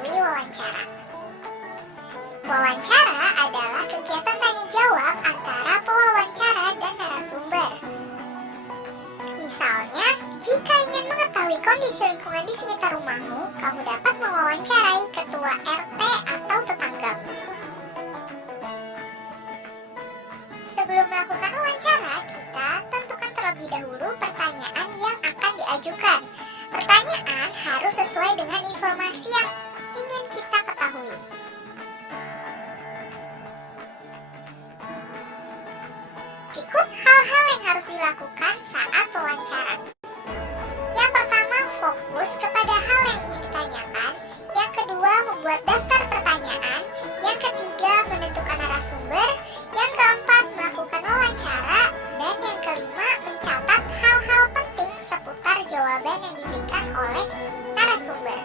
melalui wawancara. Wawancara adalah kegiatan tanya-jawab antara pewawancara dan narasumber. Misalnya, jika ingin mengetahui kondisi lingkungan di sekitar rumahmu, kamu dapat mewawancarai ketua RT atau tetanggamu. Sebelum melakukan wawancara, kita tentukan terlebih dahulu pertanyaan yang akan diajukan. Pertanyaan harus sesuai dengan informasi yang ingin kita ketahui. Berikut hal-hal yang harus dilakukan saat wawancara. Yang pertama, fokus kepada hal yang ingin ditanyakan. Yang kedua, membuat daftar pertanyaan. Yang ketiga, menentukan narasumber. Yang keempat, melakukan wawancara. Dan yang kelima, mencatat hal-hal penting seputar jawaban yang diberikan oleh narasumber.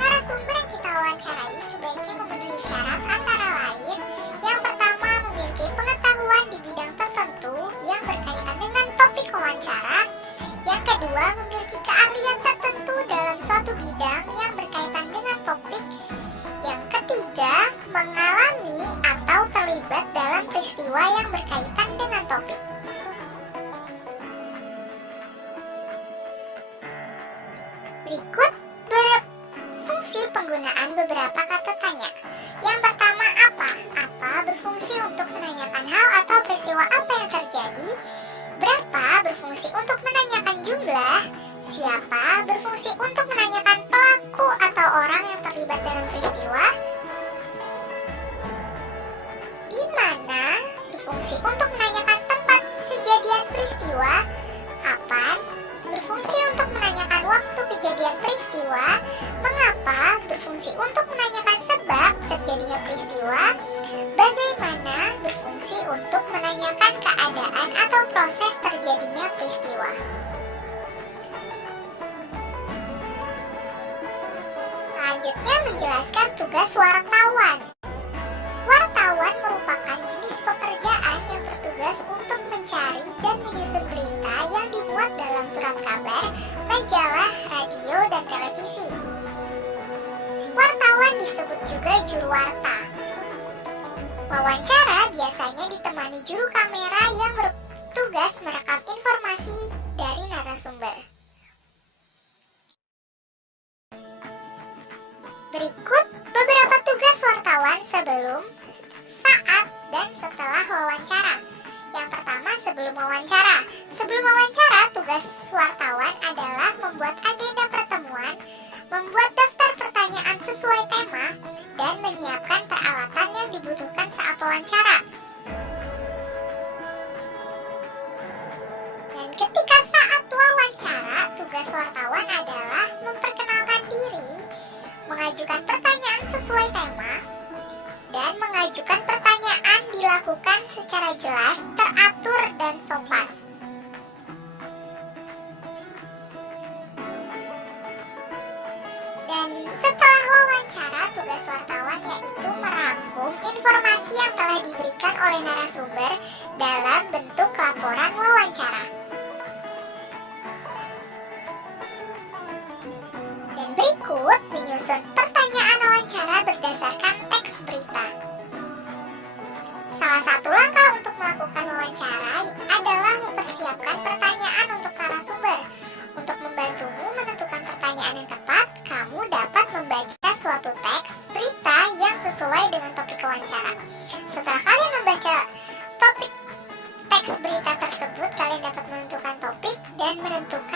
Narasumber yang kita wawancarai sebaiknya memenuhi syarat antara lain. Yang pertama, memiliki pengetahuan di bidang tertentu yang berkaitan dengan topik wawancara. Yang kedua, memiliki keahlian tertentu dalam suatu bidang yang berkaitan dengan topik. Yang ketiga, mengalami atau terlibat dalam peristiwa yang berkaitan dengan topik. Berikut fungsi penggunaan beberapa kata tanya. Yang pertama, apa? Apa berfungsi untuk menanyakan hal atau peristiwa apa yang terjadi. Berapa berfungsi untuk menanyakan jumlah. Siapa berfungsi untuk menanyakan pelaku atau orang yang terlibat dalam peristiwa. Di mana berfungsi untuk menanyakan tempat kejadian peristiwa. Kapan berfungsi untuk menanyakan waktu kejadian peristiwa. Mengapa berfungsi untuk menanyakan sebab terjadinya peristiwa. Bagaimana berfungsi untuk menanyakan keadaan atau proses terjadinya peristiwa. Selanjutnya, menjelaskan tugas wartawan. Wartawan merupakan jenis pekerjaan yang bertugas untuk mencari dan menyusun berita yang dimuat dalam surat kabar, majalah, radio, dan televisi. Wartawan disebut juga juru warta. Wawancara biasanya ditemani juru kamera yang bertugas merekam informasi dari narasumber. Berikut beberapa tugas wartawan sebelum, saat, dan setelah wawancara. Yang pertama, sebelum wawancara. Sebelum wawancara, tugas wartawan adalah membuat agenda pertemuan, membuat daftar pertanyaan sesuai tema, dan menyiapkan peralatan yang dibutuhkan saat wawancara. Dan ketika saat wawancara, tugas wartawan adalah memperkenalkan diri, mengajukan pertanyaan sesuai tema, dan mengajukan pertanyaan dilakukan secara jelas, teratur, dan sopan. Dan setelah wawancara, tugas wartawan yaitu merangkum informasi yang telah diberikan oleh narasumber dalam bentuk laporan wawancara. Dan berikut menyusun pertanyaan wawancara berdasarkan teks berita. Salah satu langkah untuk melakukan wawancara adalah mempersiapkan pertanyaan untuk narasumber. Untuk membantumu menentukan pertanyaan yang tepat, kamu dapat membaca suatu teks berita yang sesuai dengan topik wawancara. Setelah kalian membaca topik teks berita tersebut, kalian dapat menentukan topik dan menentukan